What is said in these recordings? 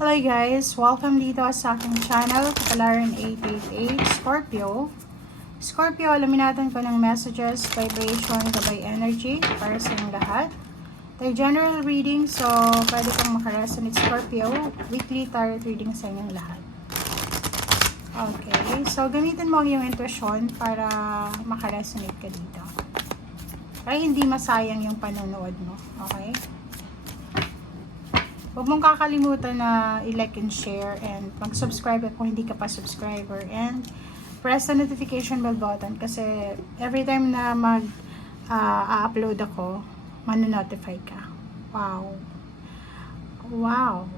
Hello guys! Welcome dito sa aking channel, Kapalaran 888 Scorpio. Scorpio, alamin natin ko ng messages, vibration, gabay energy para sa inyong lahat. Ito general reading, so pwede kang makaresonate Scorpio. Weekly tarot reading sa inyong lahat. Okay, so gamitin mo ang iyong intuition para makaresonate ka dito. Para hindi masayang yung panonood mo. Okay? Huwag mong kakalimutan na i-like and share and mag-subscribe kung hindi ka pa subscriber, and press the notification bell button kasi every time na mag-upload ako, manonotify ka. Wow. Wow.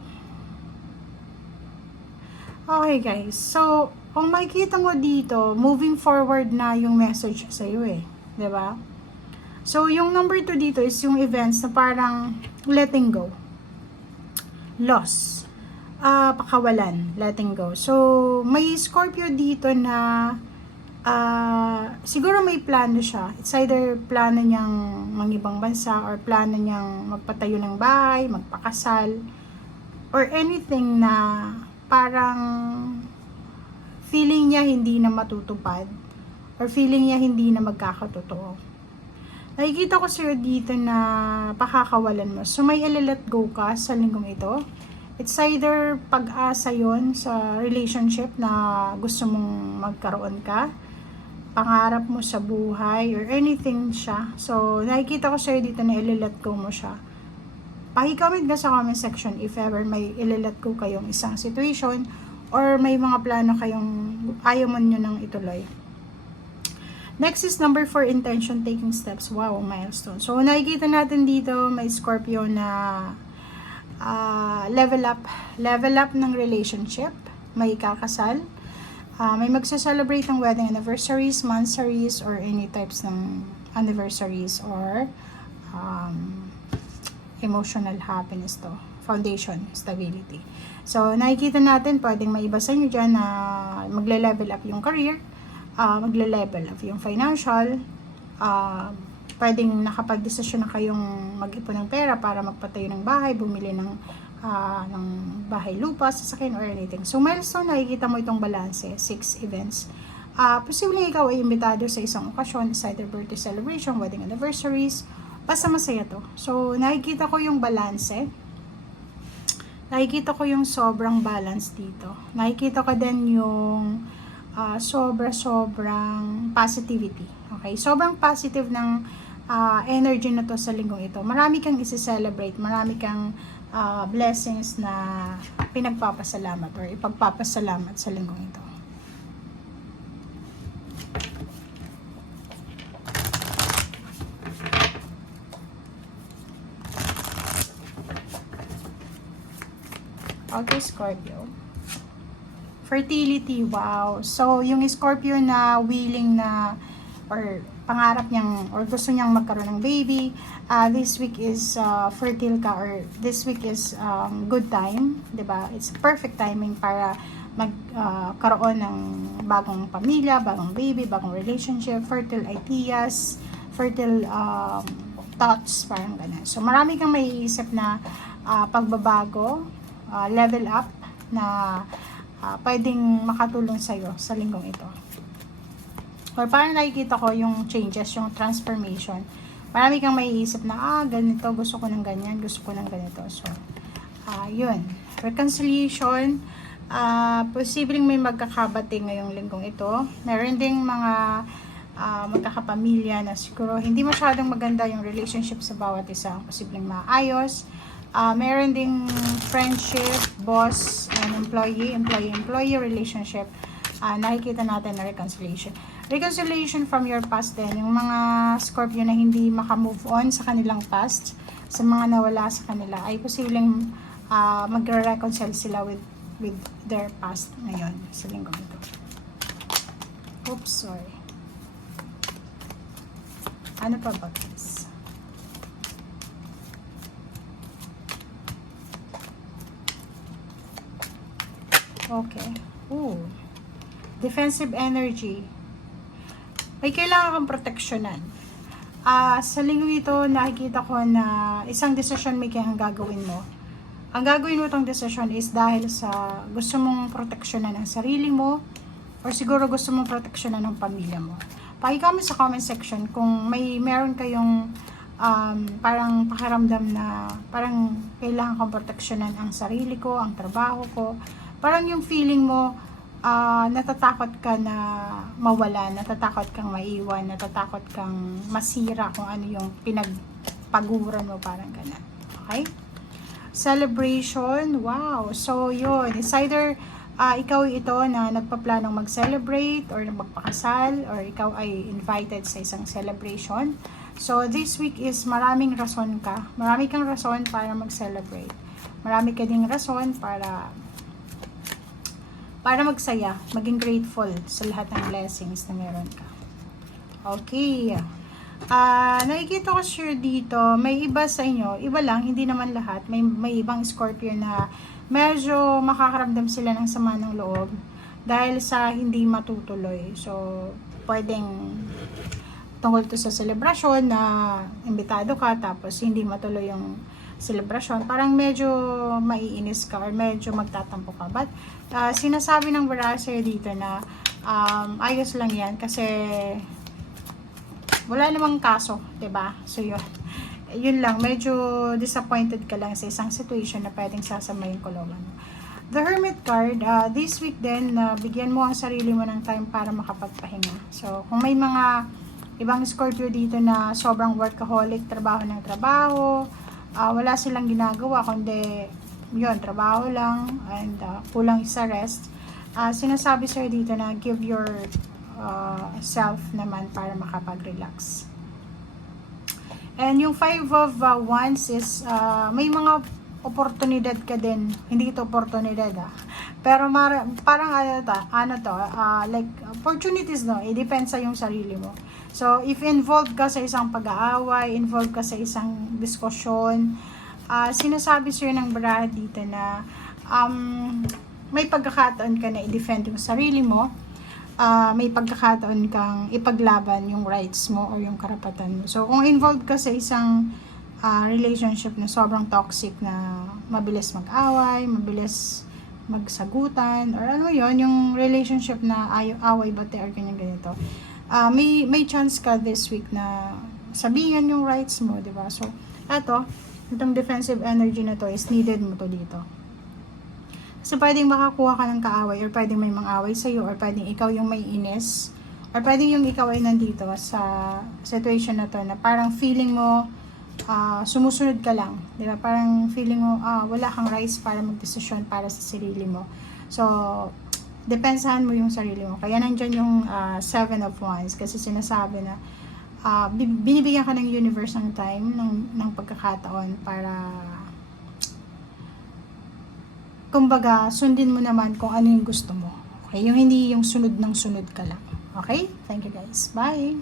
Okay guys, so kung makikita mo dito, moving forward na yung message sa iyo eh, 'di ba? So yung number 2 dito is yung events na parang letting go. Loss, pakawalan, letting go. So, may Scorpio dito na siguro may plano siya. It's either plano niyang mangibang bansa or plano niyang magpatayo ng bahay, magpakasal, or anything na parang feeling niya hindi na matutupad or feeling niya hindi na magkakatotoo. Nakikita ko sa'yo dito na pakakawalan mo. So, may let go ka sa linggong ito. It's either pag-asa yon sa relationship na gusto mong magkaroon ka, pangarap mo sa buhay, or anything siya. So, nakikita ko sa'yo dito na let go mo siya. Paki-comment ka sa comment section if ever may let go kayong isang situation or may mga plano kayong ayaw mo nyo nang ituloy. Next is number 4, intention, taking steps. Wow, milestone. So, nakikita natin dito, may Scorpio na level up ng relationship. May kakasal. May magsa-celebrate ng wedding anniversaries, monthsaries, or any types ng anniversaries or emotional happiness to. Foundation, stability. So, nakikita natin, pwedeng may iba sa inyo dyan na magle-level up yung career, magle-level up yung financial, pwedeng nakapag-desisyon na kayong mag-ipon ng pera para magpatayo ng bahay, bumili ng bahay lupa, sasakyan, or anything. So, milestone, nakikita mo itong balanse, 6 events. Posibleng ikaw ay imbitado sa isang okasyon, either birthday celebration, wedding anniversaries, basta masaya to. So, nakikita ko yung balanse. Nakikita ko yung sobrang balance dito. Nakikita ko din yung sobrang positivity. Okay? Sobrang positive ng energy na to sa linggong ito. Marami kang isi-celebrate, marami kang blessings na pinagpapasalamat or ipagpapasalamat sa linggong ito. Okay, Scorpio. Fertility, wow. So, yung Scorpio na willing na or pangarap niyang or gusto niyang magkaroon ng baby, this week is fertile ka, or this week is good time, 'di ba? It's perfect timing para magkaroon ng bagong pamilya, bagong baby, bagong relationship, fertile ideas, fertile thoughts, parang ganun. So, marami kang maiisip na pagbabago, level up na pwedeng makatulong sa'yo sa linggong ito. Or parang nakikita ko yung changes, yung transformation. Marami kang maiisip na, ganito, gusto ko ng ganyan, gusto ko ng ganito. So, yun. Reconciliation, posibleng may magkakabati ngayong linggong ito. Meron ding mga magkakapamilya na siguro hindi masyadong maganda yung relationship sa bawat isa. Posibleng maayos. Meron ding friendship, boss and employee relationship. Nakikita natin na reconciliation from your past din. Yung mga Scorpio na hindi makamove on sa kanilang past, sa mga nawala sa kanila, ay posibleng magre-reconcile sila with their past ngayon sa linggong ito. Oops, sorry. Ano pa ba guys? Okay. Ooh. Defensive energy. May kailangan kang proteksyonan. Sa linggong ito, nakikita ko na isang decision making ang gagawin mo. ang gagawin mo tong decision is dahil sa gusto mong proteksyonan ang sarili mo, or siguro gusto mong proteksyonan ng pamilya mo. Paki-comment sa comment section kung meron kayong parang pakiramdam na parang kailangan kong proteksyonan ang sarili ko, ang trabaho ko. Parang yung feeling mo, natatakot ka na mawala, natatakot kang maiwan, natatakot kang masira kung ano yung pinagpaguran mo, parang ganun. Okay? Celebration, wow. So, yun. It's either ikaw ito na nagpaplanong mag-celebrate or magpakasal, or ikaw ay invited sa isang celebration. So, this week is maraming rason ka. Marami kang rason para mag-celebrate. Marami ka ding rason para magsaya, maging grateful sa lahat ng blessings na meron ka. Okay. Nakikita ko sure dito, may iba sa inyo, iba lang, hindi naman lahat. May ibang Scorpio na medyo makakaramdam sila ng sama ng loob dahil sa hindi matutuloy. So, pwedeng tungkol to sa celebration na imbitado ka tapos hindi matuloy yung celebration, parang medyo maiinis ka or medyo magtatampo ka. But sinasabi ng Barasir dito na ayos lang yan kasi wala namang kaso, 'di ba? So yun lang, medyo disappointed ka lang sa isang situation na pwedeng sasama yung kulungan. The Hermit card, this week din, bigyan mo ang sarili mo ng time para makapagpahinga. So kung may mga ibang Scorpio dito na sobrang workaholic, trabaho ng trabaho, wala silang ginagawa kundi yun, trabaho lang, and kulang sa rest, sinasabi sa'yo dito na give your self naman para makapag-relax. And yung 5 of Wands is may mga oportunidad ka din, hindi ito oportunidad pero parang like opportunities, no, i-depend sa yung sarili mo. So if involved ka sa isang pag-aaway, involved ka sa isang diskusyon, sinasabi sa'yo ng baraha dito na may pagkakataon ka na i-defend yung sarili mo, may pagkakataon kang ipaglaban yung rights mo or yung karapatan mo. So kung involved ka sa isang relationship na sobrang toxic, na mabilis mag-away, mabilis magsagutan, or ano yon, yung relationship na away bate or ganito, may chance ka this week na sabihin yung rights mo, di ba? So itong defensive energy na to is needed mo to dito. Kasi pwedeng makakuha ka ng kaaway, or pwedeng may mang-away sa'yo, or pwedeng ikaw yung may inis, or pwedeng yung ikaw ay nandito sa situation na to na parang feeling mo sumusunod ka lang, di ba? Parang feeling mo wala kang rights para magdesisyon para sa sarili mo. So depensahan mo yung sarili mo. Kaya nandyan yung 7 of Wands, kasi sinasabi na binibigyan ka ng universe ng time, ng pagkakataon para kumbaga sundin mo naman kung ano yung gusto mo. Okay? Yung hindi yung sunod ng sunod ka lang. Okay? Thank you guys. Bye!